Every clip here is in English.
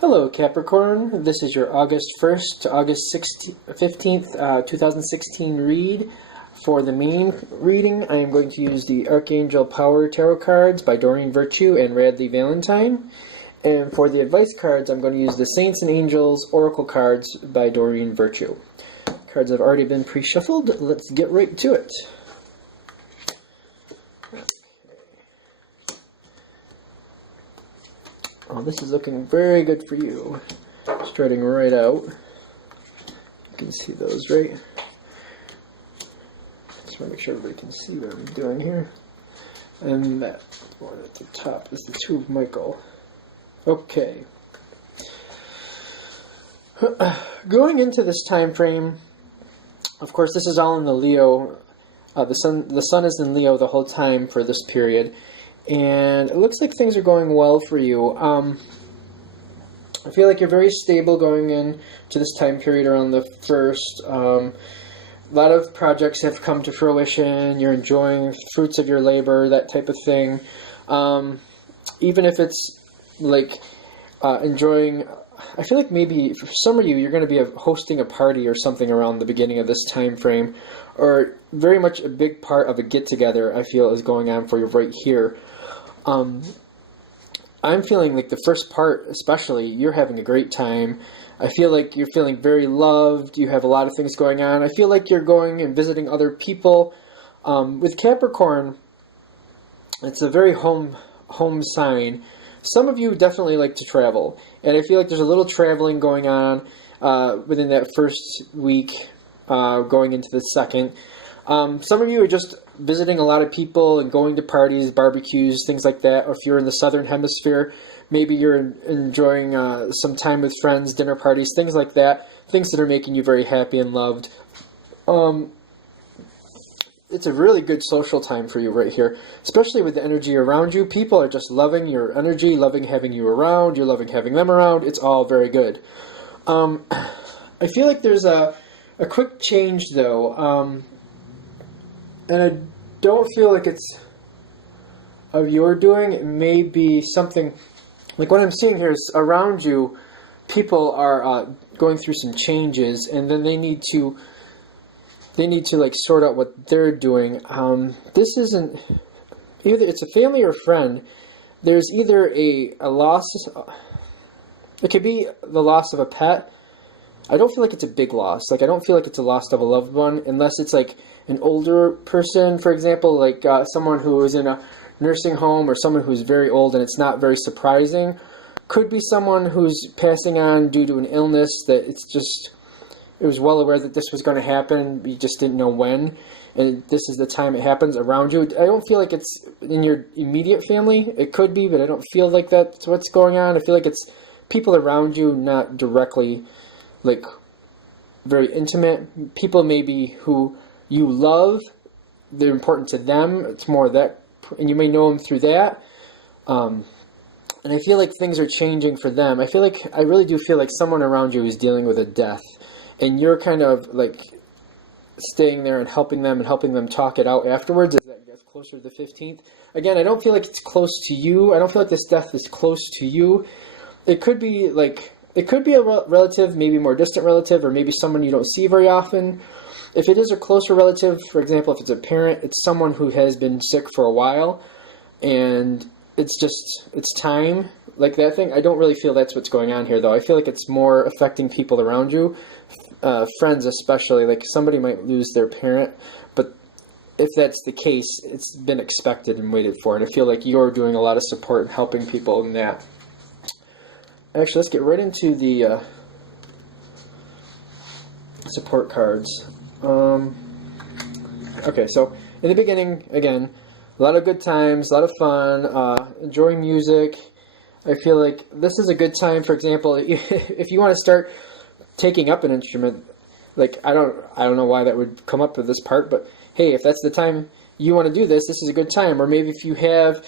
Hello Capricorn, this is your August 1st to August 15th, 2016 read. For the main reading, I am going to use the Archangel Power Tarot cards by Doreen Virtue and Radley Valentine. And for the advice cards, I'm going to use the Saints and Angels Oracle cards by Doreen Virtue. Cards have already been pre-shuffled. Let's get right to it. Oh, this is looking very good for you. Starting right out. You can see those, right? Just want to make sure everybody can see what I'm doing here. And that one at the top is the Two of Michael. Okay. Going into this time frame, of course, this is all in the Leo. The sun is in Leo the whole time for this period. And it looks like things are going well for you. I feel like you're very stable going into this time period around the 1st. A lot of projects have come to fruition. You're enjoying fruits of your labor, that type of thing. Even if it's like enjoying... I feel like maybe for some of you, you're going to be hosting a party or something around the beginning of this time frame. Or very much a big part of a get-together, I feel, is going on for you right here. I'm feeling like the first part, especially, you're having a great time. I feel like you're feeling very loved. You have a lot of things going on. I feel like you're going and visiting other people. With Capricorn, it's a very home sign. Some of you definitely like to travel, and I feel like there's a little traveling going on within that first week, going into the second. Some of you are just visiting a lot of people and going to parties, barbecues, things like that. Or if you're in the southern hemisphere, maybe you're enjoying some time with friends, dinner parties, things like that. Things that are making you very happy and loved. It's a really good social time for you right here, especially with the energy around you. People are just loving your energy, loving having you around. You're loving having them around. It's all very good. I feel like there's a quick change, though. And I don't feel like it's of your doing. It may be something, like what I'm seeing here is around you, people are going through some changes, and then they need to like sort out what they're doing. This isn't, either it's a family or a friend. There's either a loss, it could be the loss of a pet. I don't feel like it's a big loss. Like, I don't feel like it's a loss of a loved one, unless it's like an older person, for example, like someone who is in a nursing home or someone who's very old and it's not very surprising. Could be someone who's passing on due to an illness that it was well aware that this was going to happen, you just didn't know when, and this is the time it happens around you. I don't feel like it's in your immediate family. It could be, but I don't feel like that's what's going on. I feel like it's people around you, not directly like very intimate. People maybe who you love, they're important to them. It's more that, and you may know them through that. And I feel like things are changing for them. I really do feel like someone around you is dealing with a death, and you're kind of like staying there and helping them talk it out afterwards as that gets closer to the 15th. Again, I don't feel like it's close to you. I don't feel like this death is close to you. It could be a relative, maybe more distant relative, or maybe someone you don't see very often. If it is a closer relative, for example, if it's a parent, it's someone who has been sick for a while, and it's time, like that thing. I don't really feel that's what's going on here, though. I feel like it's more affecting people around you, friends especially. Like, somebody might lose their parent, but if that's the case, it's been expected and waited for, and I feel like you're doing a lot of support and helping people in that. Actually, let's get right into the support cards. Okay, so in the beginning, again, a lot of good times, a lot of fun, enjoying music. I feel like this is a good time, for example, if you want to start taking up an instrument, like, I don't know why that would come up with this part, but hey, if that's the time you want to do this, this is a good time. Or maybe if you have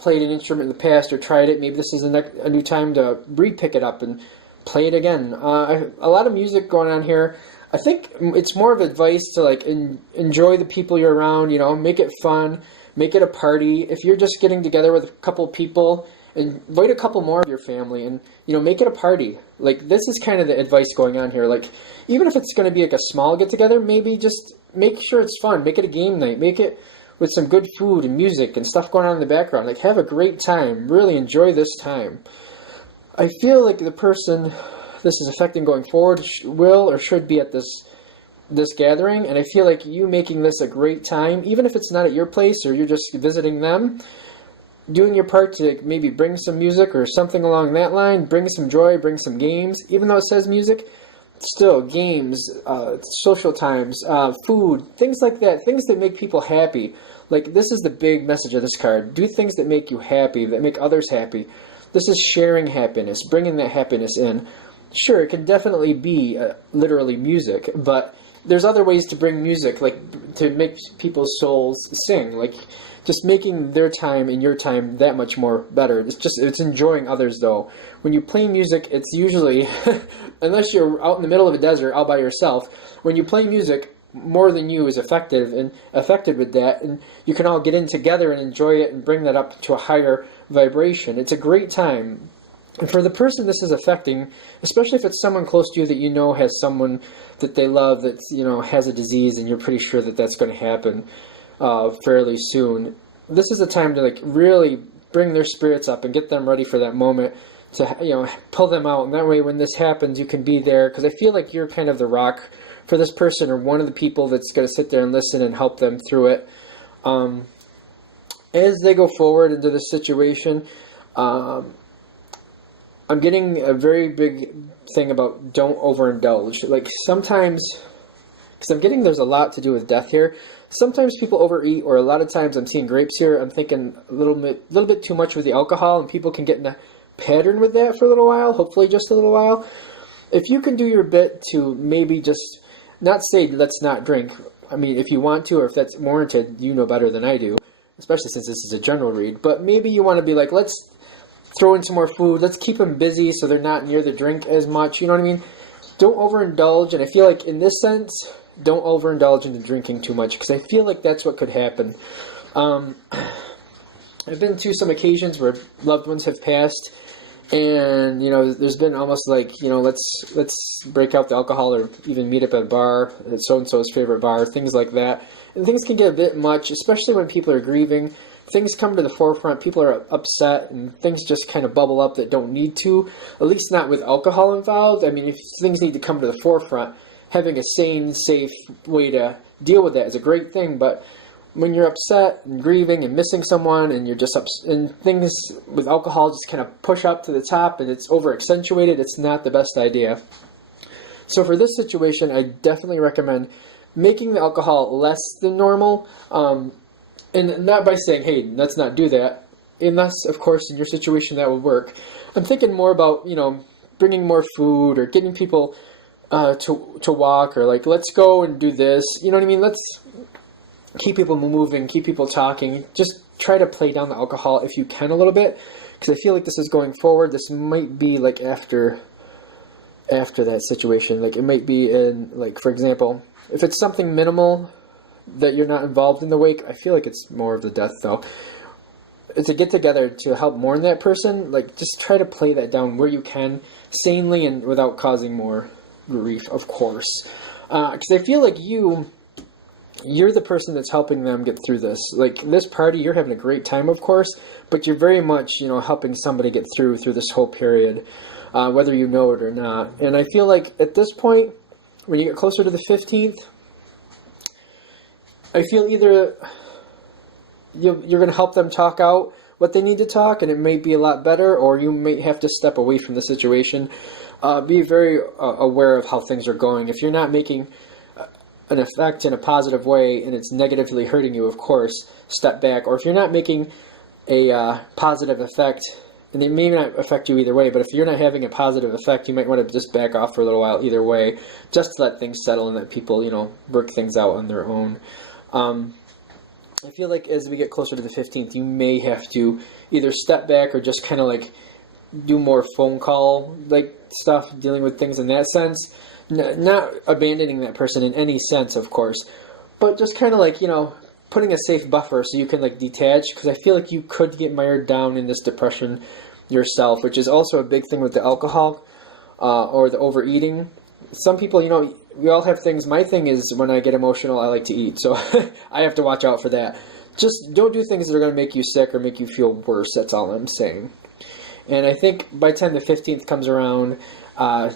played an instrument in the past or tried it, maybe this is a new time to re-pick it up and play it again. A lot of music going on here. I think it's more of advice to like enjoy the people you're around, make it fun, make it a party. If you're just getting together with a couple people invite a couple more of your family, and make it a party. Like, this is kind of the advice going on here. Like, even if it's going to be like a small get together, maybe just make sure it's fun. Make it a game night. Make it with some good food and music and stuff going on in the background. Like, have a great time. Really enjoy this time. I feel like the person this is affecting going forward will or should be at this gathering, and I feel like you making this a great time, even if it's not at your place or you're just visiting them, doing your part to maybe bring some music or something along that line, bring some joy, bring some games, even though it says music, still games, social times, food, things like that, things that make people happy. Like, this is the big message of this card. Do things that make you happy, that make others happy. This is sharing happiness, bringing that happiness in. Sure, it can definitely be literally music, but there's other ways to bring music, like to make people's souls sing, like just making their time and your time that much more better. It's enjoying others, though. When you play music, it's usually, unless you're out in the middle of a desert all by yourself, when you play music, more than you is affected with that, and you can all get in together and enjoy it and bring that up to a higher vibration. It's a great time. And for the person this is affecting, especially if it's someone close to you that you know has someone that they love that has a disease, and you're pretty sure that that's going to happen fairly soon, this is a time to like really bring their spirits up and get them ready for that moment to pull them out. And that way, when this happens, you can be there, because I feel like you're kind of the rock for this person, or one of the people that's going to sit there and listen and help them through it as they go forward into this situation. I'm getting a very big thing about don't overindulge. Like, sometimes, because I'm getting there's a lot to do with death here. Sometimes people overeat, or a lot of times I'm seeing grapes here. I'm thinking a little bit too much with the alcohol, and people can get in a pattern with that for a little while, hopefully just a little while. If you can do your bit to maybe just not say let's not drink. I mean, if you want to, or if that's warranted, you know better than I do, especially since this is a general read. But maybe you want to be like, let's throw in some more food. Let's keep them busy so they're not near the drink as much. You know what I mean? Don't overindulge. And I feel like in this sense, don't overindulge into drinking too much, because I feel like that's what could happen. I've been to some occasions where loved ones have passed, and there's been almost like let's break out the alcohol, or even meet up at a bar at so and so's favorite bar, things like that. And things can get a bit much, especially when people are grieving. Things come to the forefront, people are upset, and things just kind of bubble up that don't need to, at least not with alcohol involved. I mean, if things need to come to the forefront, having a sane, safe way to deal with that is a great thing. But when you're upset and grieving and missing someone, and you're just and things with alcohol just kind of push up to the top and it's over accentuated, it's not the best idea. So for this situation, I definitely recommend making the alcohol less than normal, and not by saying, hey, let's not do that, unless, of course, in your situation that would work. I'm thinking more about, bringing more food, or getting people to walk, or like, let's go and do this. You know what I mean? Let's keep people moving, keep people talking. Just try to play down the alcohol if you can a little bit, because I feel like this is going forward. This might be like after that situation. Like, it might be in, like, for example, if it's something minimal that you're not involved in the wake, I feel like it's more of the death, though. It's a get-together to help mourn that person. Like, just try to play that down where you can, sanely and without causing more grief, of course. Because I feel like you're the person that's helping them get through this. Like, this party, you're having a great time, of course, but you're very much, helping somebody get through this whole period, whether you know it or not. And I feel like at this point, when you get closer to the 15th, I feel either you're going to help them talk out what they need to talk, and it may be a lot better, or you may have to step away from the situation. Be very aware of how things are going. If you're not making an effect in a positive way, and it's negatively hurting you, of course, step back. Or if you're not making a positive effect, and it may not affect you either way, but if you're not having a positive effect, you might want to just back off for a little while either way, just to let things settle and let people, work things out on their own. I feel like as we get closer to the 15th, you may have to either step back or just kind of like do more phone call like stuff, dealing with things in that sense. Not abandoning that person in any sense, of course, but just kind of like, putting a safe buffer so you can like detach, because I feel like you could get mired down in this depression yourself, which is also a big thing with the alcohol or the overeating. Some people, you know, we all have things. My thing is when I get emotional, I like to eat, so I have to watch out for that. Just don't do things that are going to make you sick or make you feel worse. That's all I'm saying. And I think by the time the 15th comes around,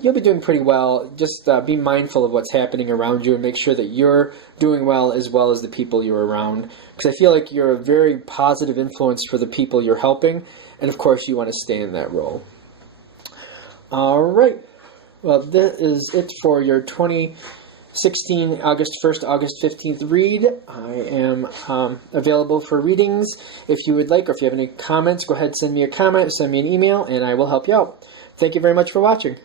you'll be doing pretty well. Just be mindful of what's happening around you and make sure that you're doing well as the people you're around. Because I feel like you're a very positive influence for the people you're helping. And of course, you want to stay in that role. All right. Well, that is it for your 2016 August 1st, August 15th read. I am available for readings if you would like, or if you have any comments, go ahead and send me a comment, send me an email, and I will help you out. Thank you very much for watching.